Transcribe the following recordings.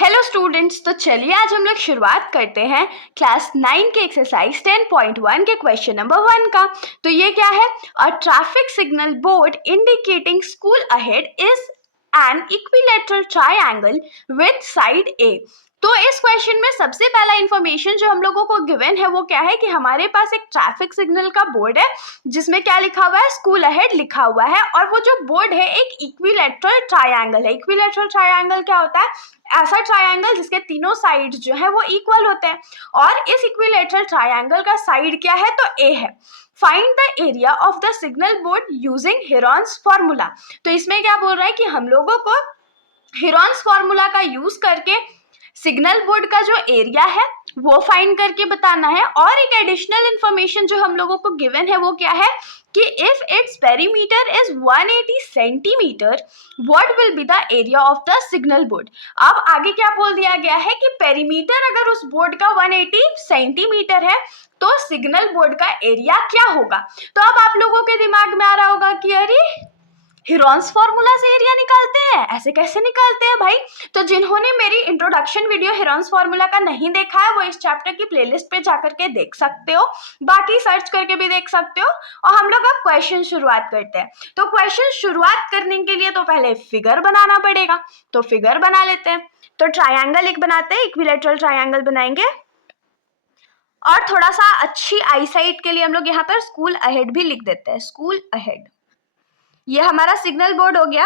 Hello students, तो चलिए आज हम लोग शुरुआत करते हैं क्लास 9 के एक्सरसाइज 10.1 के क्वेश्चन नंबर 1 का। तो ये क्या है? A traffic signal board indicating school ahead is an equilateral triangle with side A. तो इस क्वेश्चन में सबसे पहला इंफॉर्मेशन जो हम लोगों को गिवन है वो क्या है कि हमारे पास एक ट्रैफिक सिग्नल का बोर्ड है जिसमें क्या लिखा हुआ है, स्कूल अहेड लिखा हुआ है, और वो जो बोर्ड है एक इक्विलैटरल ट्रायंगल है। इक्विलैटरल ट्रायंगल क्या होता है? ऐसा ट्रायंगल जिसके तीनों साइड जो है वो इक्वल होते हैं, और इस इक्विलैटरल ट्रायंगल का साइड क्या है? तो ए है। Find the area of the signal board using Heron's formula. तो इसमें क्या बोल रहा है कि हम लोगों को हेरॉन्स फॉर्मूला का यूज करके सिग्नल बोर्ड का जो एरिया है वो फाइंड करके बताना है। और एक एडिशनल इंफॉर्मेशन जो हम लोगों को गिवन है वो क्या है कि if its perimeter is 180 centimetre what will be the area of the signal board. अब आगे क्या बोल दिया गया है कि पेरीमीटर अगर उस बोर्ड का 180 सेंटीमीटर है तो सिग्नल बोर्ड का एरिया क्या होगा। तो अब आप लोगों के दिमाग में आ रहा होगा कि अरे हेरॉन्स फॉर्मूला से एरिया निकालते हैं, ऐसे कैसे निकालते हैं भाई? तो जिन्होंने मेरी इंट्रोडक्शन वीडियो हेरॉन्स फॉर्मूला का नहीं देखा है वो इस चैप्टर की प्लेलिस्ट पे जाकर के देख सकते हो, बाकी सर्च करके भी देख सकते हो। और हम लोग अब क्वेश्चन शुरुआत करते हैं। तो क्वेश्चन शुरुआत करने के लिए तो पहले फिगर बनाना पड़ेगा, तो फिगर बना लेते हैं। तो ट्रायंगल एक बनाते हैं, इक्विलैटरल ट्रायंगल बनाएंगे, और थोड़ा सा अच्छी आईसाइट के लिए हम लोग यहाँ पर स्कूल अहेड भी लिख देते हैं, स्कूल अहेड। ये हमारा सिग्नल बोर्ड हो गया।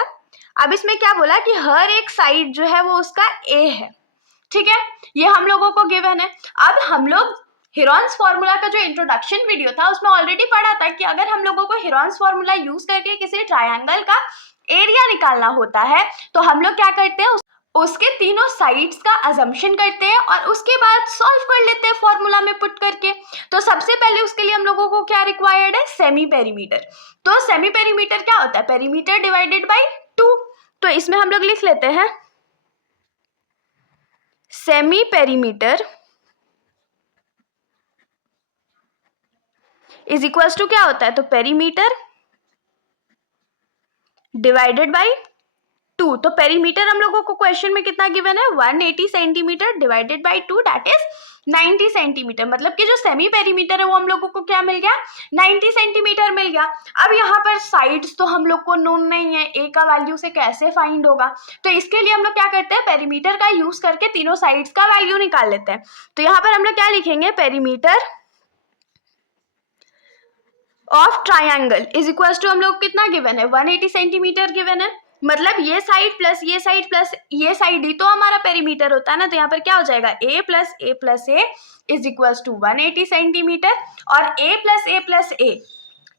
अब इसमें क्या बोला कि हर एक साइड जो है वो उसका ए है, ठीक है, ये हम लोगों को गिवन है। अब हम लोग हेरॉन्स फॉर्मूला का जो इंट्रोडक्शन वीडियो था उसमें ऑलरेडी पढ़ा था कि अगर हम लोगों को हेरॉन्स फॉर्मूला यूज करके किसी ट्रायंगल का एरिया निकालना होता है तो हम लोग क्या करते हैं, उसके तीनों साइड्स का अजम्पशन करते हैं और उसके बाद सॉल्व कर लेते हैं फॉर्मूला में पुट करके। तो सबसे पहले उसके लिए हम लोगों को क्या रिक्वायर्ड है? Semi perimeter. तो सेमी पेरीमीटर क्या होता है? Perimeter divided by 2। तो इसमें हम लोग लिख लेते हैं semi perimeter is equals to क्या होता है? तो पेरीमीटर डिवाइडेड बाय 2। तो पेरीमीटर हम लोगों को क्वेश्चन में कितना गिवन है? 180 centimetre divided by 2 that is 90 centimetre. मतलब कि जो सेमी पेरीमीटर है वो हम लोगों को क्या मिल गया? 90 सेंटीमीटर मिल गया। अब यहाँ पर साइड्स तो हम लोग को नोन नहीं है, ए का वैल्यू से कैसे फाइंड होगा? तो इसके लिए हम लोग क्या करते हैं, पेरीमीटर का यूज करके तीनों साइड्स का वैल्यू निकाल लेते हैं। तो यहाँ पर हम लोग क्या लिखेंगे? Perimeter of triangle is equal to हम लोग कितना गिवन है? 180 सेंटीमीटर गिवन है। मतलब ये साइड प्लस ये साइड प्लस ये साइड ही तो हमारा पेरीमीटर होता है ना। तो यहाँ पर क्या हो जाएगा? a plus a is equal to 180 centimetre, और a प्लस ए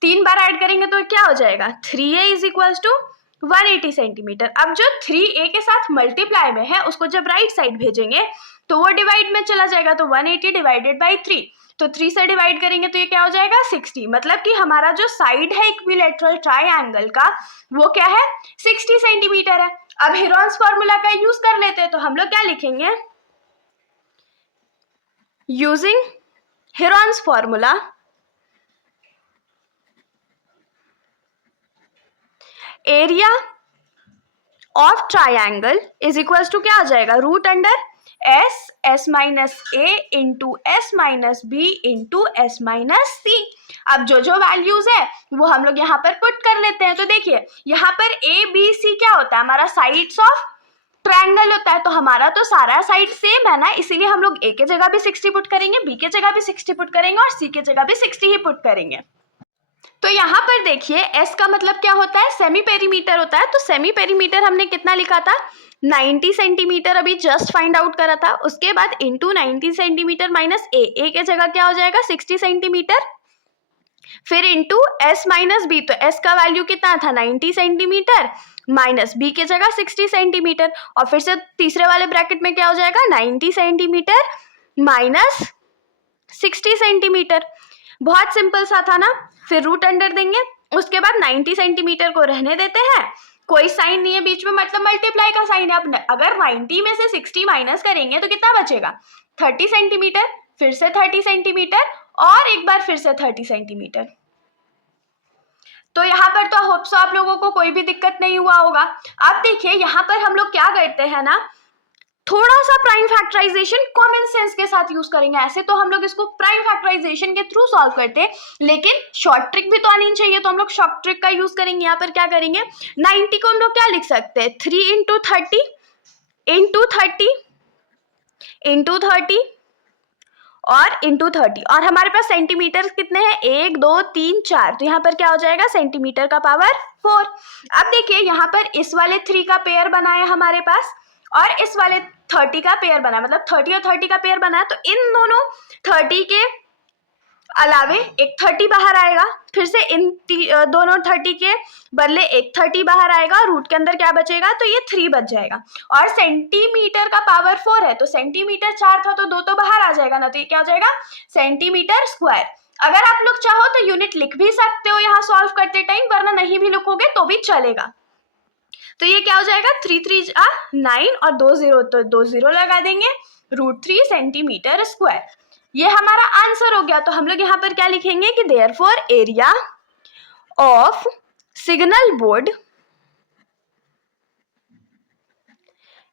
3 बार ऐड करेंगे तो क्या हो जाएगा? 3a is equal to 180 centimetre. अब जो 3a के साथ मल्टीप्लाई में है उसको जब राइट साइड भेजेंगे तो वो डिवाइड में चला जाएगा, तो 180 डिवाइडेड बाई 3, तो 3 से डिवाइड करेंगे तो ये क्या हो जाएगा? 60। मतलब कि हमारा जो साइड है इक्विलैटरल ट्रायंगल का वो क्या है? 60 सेंटीमीटर है। अब हेरॉन्स फॉर्मूला का यूज कर लेते हैं, तो हम लोग क्या लिखेंगे? Using Heron's formula area of triangle is equals to क्या आ जाएगा? Root under S minus A into S minus B into S minus C. अब जो जो वैल्यूज है वो हम लोग यहाँ पर पुट कर लेते हैं। तो देखिए यहाँ पर ए बी सी क्या होता है? हमारा साइड्स ऑफ ट्रायंगल होता है। तो हमारा तो सारा साइड सेम है ना, इसीलिए हम लोग ए के जगह भी 60 पुट करेंगे, बी के जगह भी 60 पुट करेंगे और सी के जगह भी 60 ही पुट करेंगे। तो यहाँ पर देखिए एस का मतलब क्या होता है? सेमी पेरीमीटर होता है। तो सेमी पेरीमीटर हमने कितना लिखा था? 90 सेंटीमीटर अभी जस्ट फाइंड आउट करा था। उसके बाद इंटू 90 सेंटीमीटर माइनस ए के जगह क्या हो जाएगा? 60 सेंटीमीटर, फिर इंटू एस माइनस बी। तो एस का वैल्यू कितना था? 90 सेंटीमीटर, माइनस बी के जगह 60 सेंटीमीटर, और फिर से तीसरे वाले ब्रैकेट में क्या हो जाएगा? 90 सेंटीमीटर माइनस 60 सेंटीमीटर। बहुत सिंपल सा था ना। फिर रूट अंडर देंगे, उसके बाद 90 सेंटीमीटर को रहने देते हैं, कोई साइन नहीं है बीच में, मतलब मल्टीप्लाई का साइन है। अब अगर 90 में से 60 माइनस करेंगे तो कितना बचेगा? 30 सेंटीमीटर, फिर से 30 सेंटीमीटर, और एक बार फिर से 30 सेंटीमीटर। तो यहाँ पर तो होप सो आप लोगों को कोई भी दिक्कत नहीं हुआ होगा। अब देखिए यहाँ पर हम लोग क्या करते हैं ना, थोड़ा सा प्राइम फैक्टराइजेशन कॉमन सेंस के साथ यूज करेंगे। ऐसे तो हम लोग इसको प्राइम फैक्टराइजेशन के थ्रू सॉल्व करते हैं, लेकिन शॉर्ट ट्रिक भी तो आनी चाहिए, तो हम लोग शॉर्ट ट्रिक का यूज करेंगे। यहाँ पर क्या करेंगे, 90 को हम लोग क्या लिख सकते हैं, 3 इंटू 30 और इंटू 30, और हमारे पास सेंटीमीटर कितने हैं, 1 2 3 4, तो यहाँ पर क्या हो जाएगा, सेंटीमीटर का पावर 4। अब देखिए यहाँ पर इस वाले 3 का पेयर बना है हमारे पास, और इस वाले 30 का पेयर बना, मतलब 30 और 30 का पेयर बना है, तो इन दोनों 30 के अलावे एक 30 बाहर आएगा, फिर से इन दोनों 30 के बदले एक 30 बाहर आएगा, रूट के अंदर क्या बचेगा, तो ये 3 बच जाएगा। और सेंटीमीटर का पावर 4 है, तो सेंटीमीटर 4 था तो 2 तो बाहर आ जाएगा ना, तो ये क्या हो जाएगा, सेंटीमीटर स्क्वायर। अगर आप लोग चाहो तो यूनिट लिख भी सकते हो यहाँ सॉल्व करते टाइम, वरना नहीं भी लिखोगे तो भी चलेगा। तो ये क्या हो जाएगा, 3 3 9 और 2 0, तो 2 0 लगा देंगे, √3 सेंटीमीटर स्क्वायर। ये हमारा आंसर हो गया। तो हम लोग यहाँ पर क्या लिखेंगे कि therefore area of signal board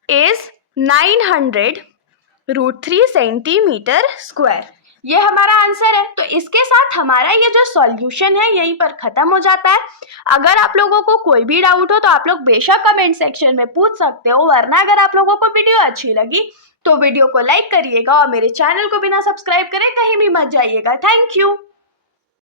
is 900 √3 centimetre square. ये हमारा आंसर है। तो इसके साथ हमारा ये जो सॉल्यूशन है यहीं पर खत्म हो जाता है। अगर आप लोगों को कोई भी डाउट हो तो आप लोग बेशक कमेंट सेक्शन में पूछ सकते हो, वरना अगर आप लोगों को वीडियो अच्छी लगी तो वीडियो को लाइक करिएगा और मेरे चैनल को बिना सब्सक्राइब करे कहीं भी मत जाइएगा। Thank you.